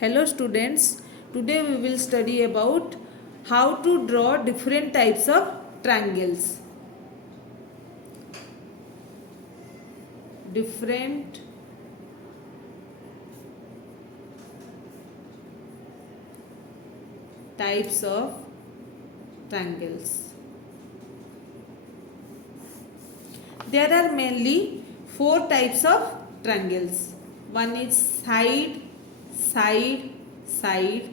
Hello students, today we will study about how to draw different types of triangles. Different types of triangles. There are mainly four types of triangles. One is side, side, side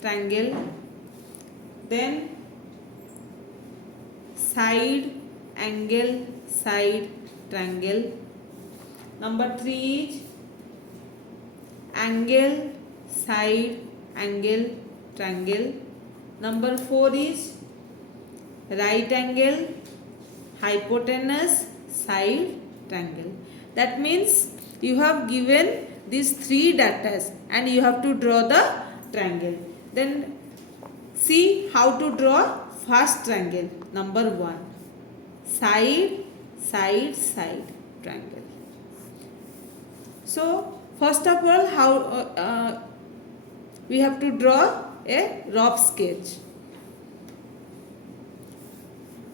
triangle. Then side, angle, side triangle. Number 3 is angle, side, angle triangle. Number 4 is right angle, hypotenuse, side triangle. That means you have given these three data and you have to draw the triangle. Then see how to draw first triangle. Number 1, side, side, side triangle. So first of all, how we have to draw a rough sketch.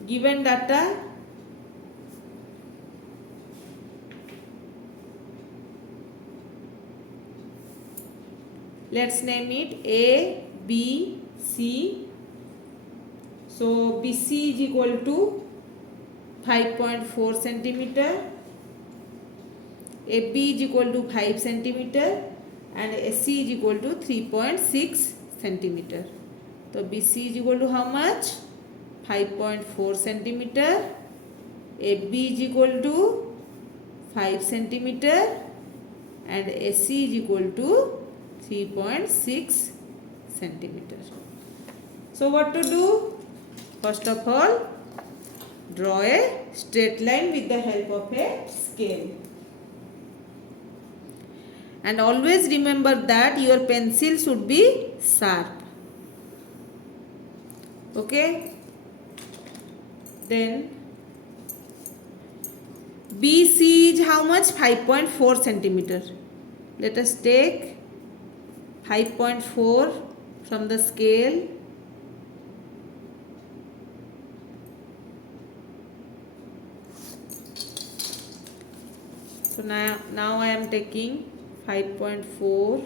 Given data, let's name it A, B, C. So BC is equal to 5.4 centimeter, AB is equal to 5 centimeter and AC is equal to 3.6 centimeter. So BC is equal to how much? 5.4 centimeter. AB is equal to 5 centimeter and AC is equal to 3.6 centimeter. So what to do? First of all, draw a straight line with the help of a scale. And always remember that your pencil should be sharp. Okay? Then BC is how much? 5.4 centimeter. Let us take 5.4 from the scale. So now I am taking 5.4.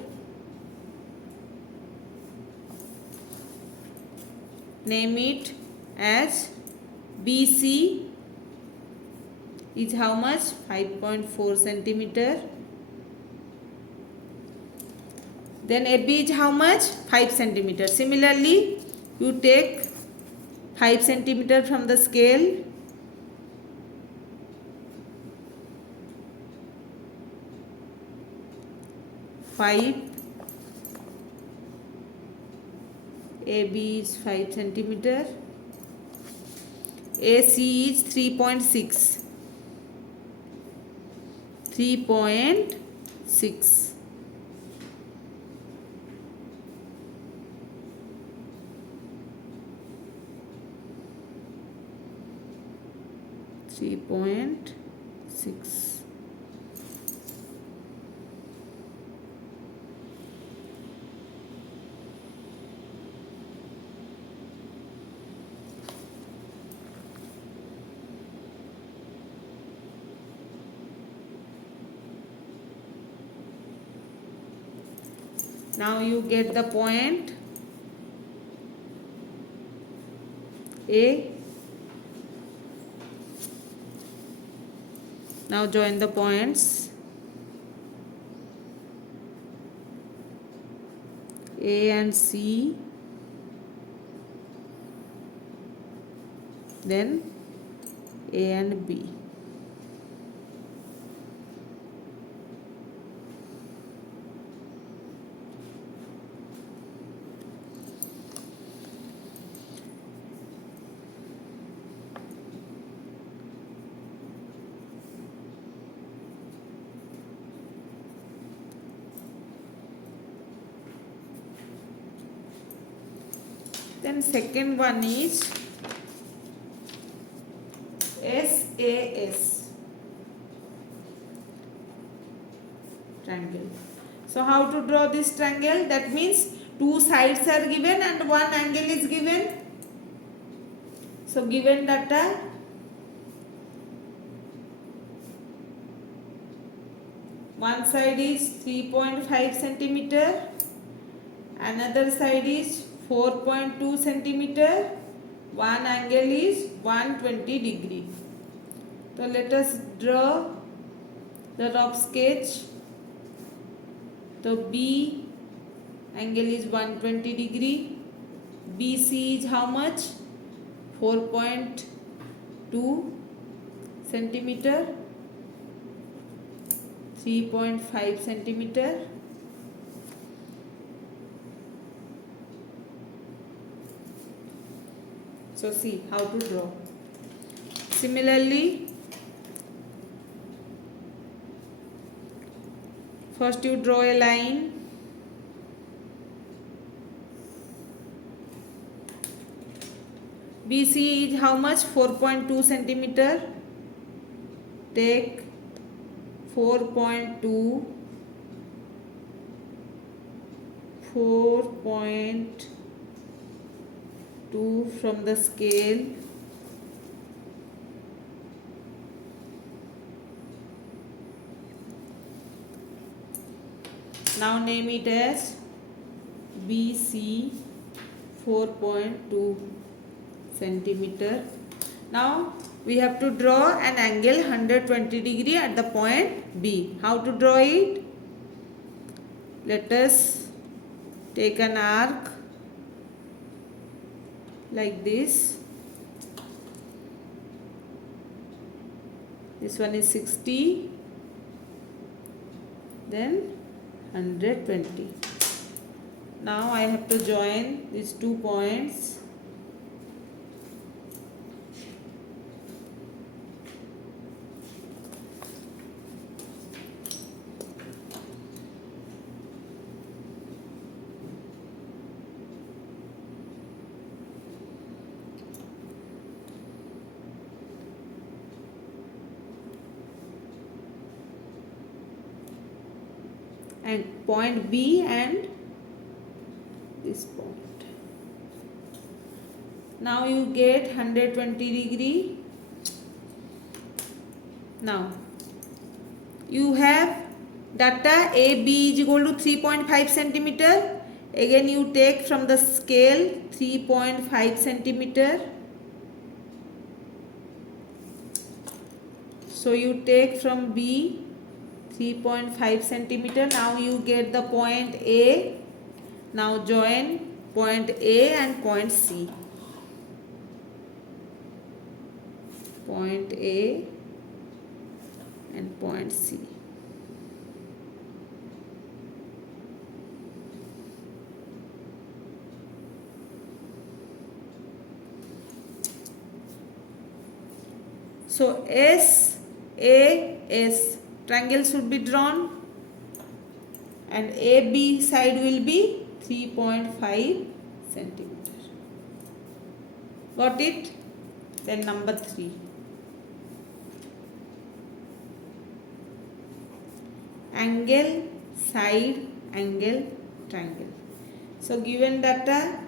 Name it as BC is how much? 5.4 centimeter. Then AB is how much? 5 centimeter. Similarly, you take 5 centimeter from the scale. AB is 5 centimeter. AC is 3.6. 3.6. Now you get the point A. Now join the points A and C, then A and B. Then second one is SAS triangle. So how to draw this triangle? That means two sides are given and one angle is given. So given data, one side is 3.5 centimeter, another side is 4.2 centimeter, one angle is 120 degree. So let us draw the rough sketch. So B angle is 120 degree. BC is how much? 4.2 centimeter, 3.5 centimeter. So see how to draw. Similarly, first you draw a line. BC is how much? 4.2 centimeter. Take 4.2 from the scale. Now name it as BC 4.2 centimeter. Now we have to draw an angle 120 degree at the point B. How to draw it? Let us take an arc like this. This one is 60, then 120. Now I have to join these 2 points. And point B and this point. Now you get 120 degree. Now you have data AB is equal to 3.5 centimeter. Again you take from the scale 3.5 centimeter. So you take from B 3.5 centimeter. Now you get the point A. Now join point A and point C. Point A and point C. So SAS triangle should be drawn and AB side will be 3.5 centimeter. Got it? Then number 3. Angle, side, angle, triangle. So given data,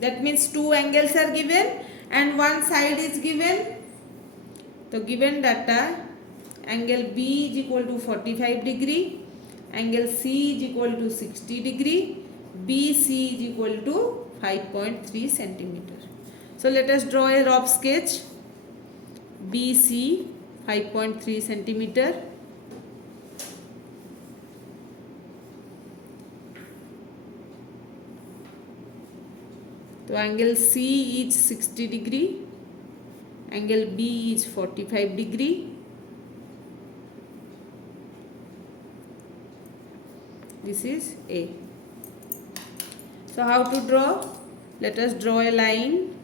that means 2 angles are given and 1 side is given. So given data, angle B is equal to 45 degree, angle C is equal to 60 degree, BC is equal to 5.3 centimeter. So let us draw a rough sketch. BC 5.3 centimeter. So angle C is 60 degree, angle B is 45 degree. This is A. So how to draw? Let us draw a line.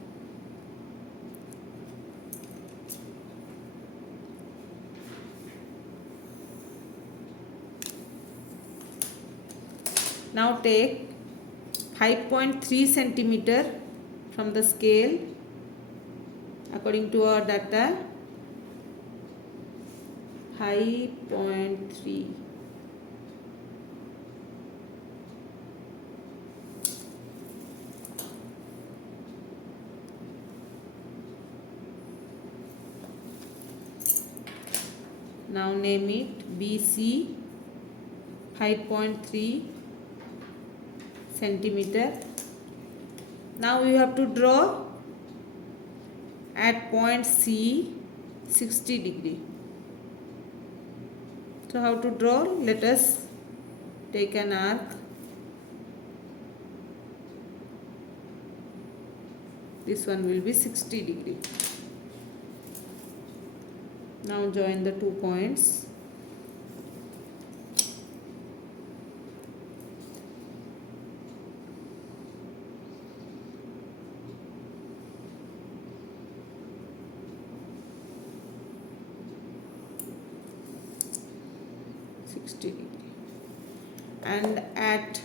Now take 5.3 centimeter from the scale according to our data. 5.3. Now name it BC 5.3 centimeter. Now you have to draw at point C 60 degree. So how to draw? Let us take an arc. This one will be 60 degree. Now join the 2 points. And at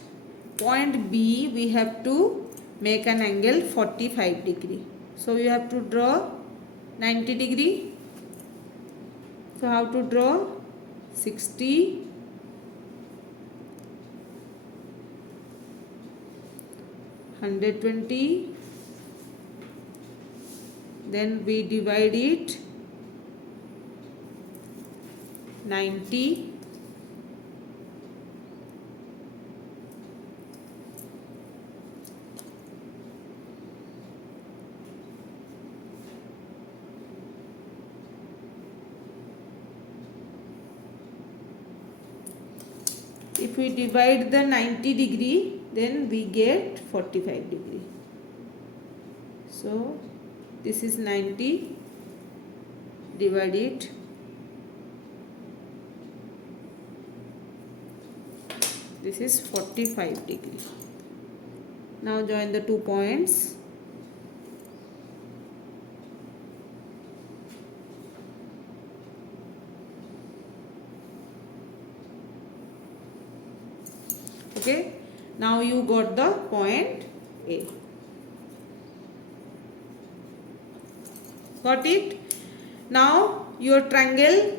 point B we have to make an angle 45 degree. So you have to draw 90 degree. So how to draw? 60, 120, then we divide it 90, if we divide the 90 degree, then we get 45 degree. So this is 90, divide it, this is 45 degree. Now join the 2 points. Okay, now you got the point A. Got it? Now your triangle,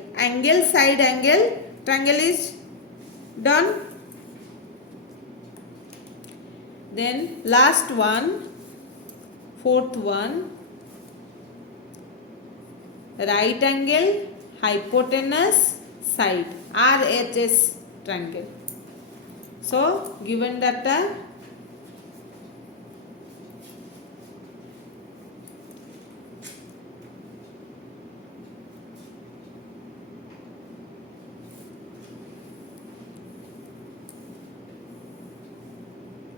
side angle, triangle is done. Then last one, fourth one, right angle, hypotenuse, side, RHS triangle. So given data,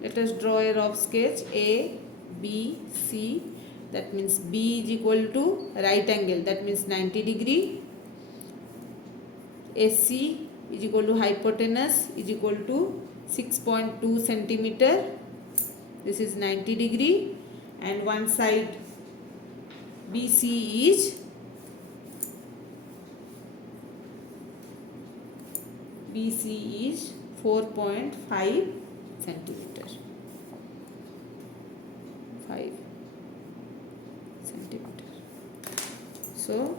let us draw a rough sketch. A, B, C, that means B is equal to right angle, that means 90 degree. AC is equal to hypotenuse is equal to 6.2 centimeter. This is 90 degree, and one side BC is 4.5 centimeter. 5 centimeter. So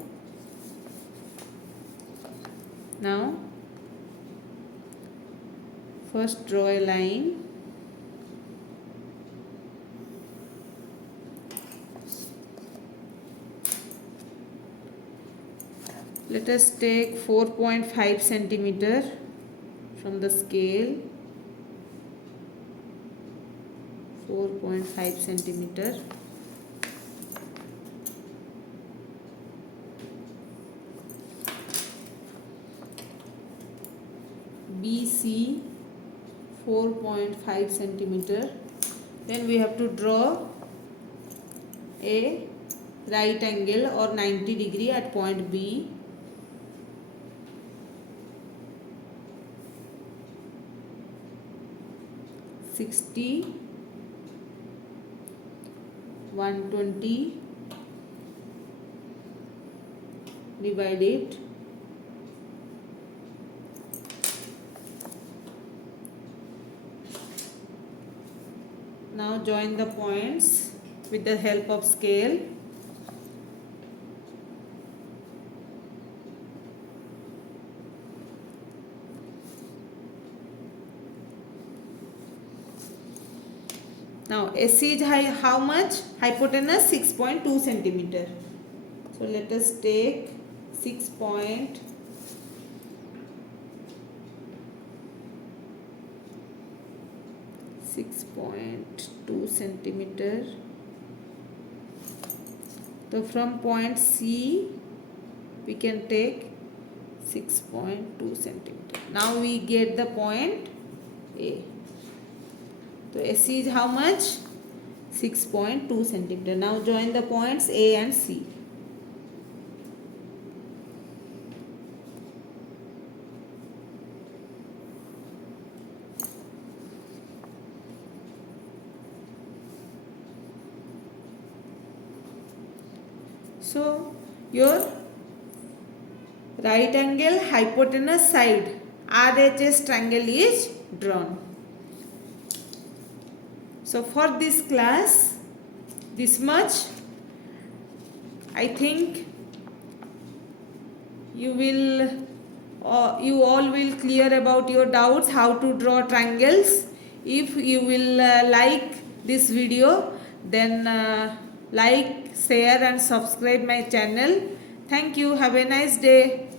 now first draw a line. Let us take 4.5 centimeter from the scale. 4.5 centimeter. BC 4.5 centimeter. Then we have to draw a right angle or 90 degree at point B. $60, 120, divide it. Now join the points with the help of scale. Now AC is how much? Hypotenuse 6.2 centimeter. So let us take 6.2 6.2 centimeter. So from point C we can take 6.2 centimeter. Now we get the point A. So AC is how much? 6.2 centimeter. Now join the points A and C. So your right angle hypotenuse side RHS triangle is drawn. So for this class, this much. I think you all will clear about your doubts how to draw triangles. If you will like this video, then like, share and subscribe my channel. Thank you. Have a nice day.